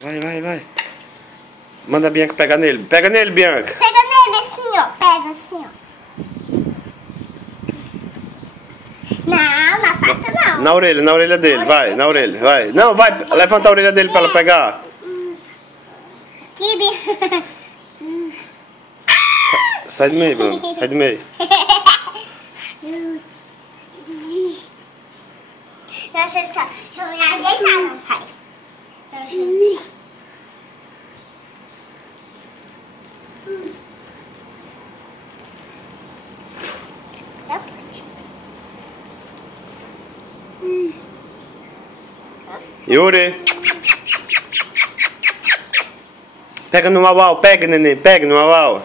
Vai, vai, vai. Manda a Bianca pegar nele. Pega nele, Bianca. Pega nele assim, ó. Pega assim, ó. Não, na pata não. Na orelha dele. Vai, na orelha. Vai. Não, vai. Levanta a orelha dele pra ela pegar. Aqui, Bianca. Sai do meio, Bruno. Sai do meio. Nossa, deixa eu me ajeitar, não, pai. Yuri. Pega no au-au. Pega, neném. Pega no au-au.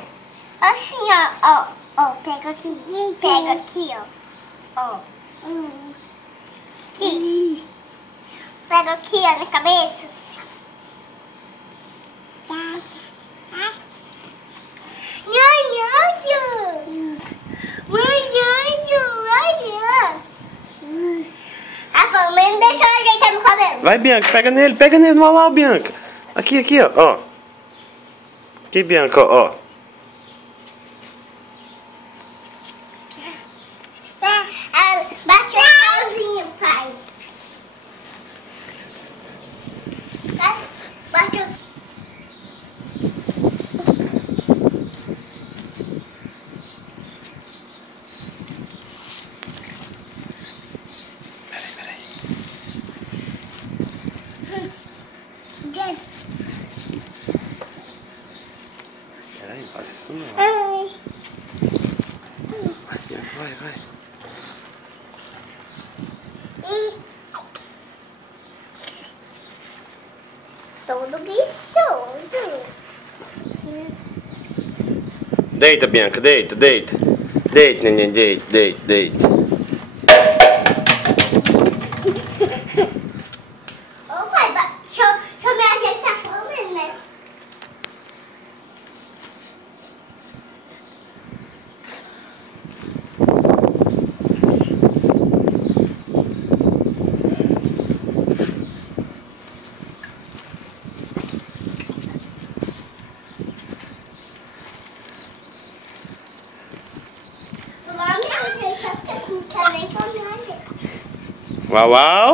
Assim, ó. Ó, pega aqui. Pega aqui, ó. Ó. Aqui. Pega aqui, ó, na cabeça. Ah, pelo menos deixa eu ajeitar meu cabelo. Vai, Bianca. Pega nele no au-au, Bianca. Aqui, aqui, ó. Ó. Aqui, Bianca, ó. Bate o pauzinho, pai. Bate o... Peraí. Peraí, não faz isso não. Vai, Bianca, vai. Todo bichoso. Deita, Bianca, deita. Deita, neném, deita. Ô, pai, deixa eu me ajeitar pelo menos, né? Vou me ajeitar porque não quer nem que eu me ajeite. Uau, uau.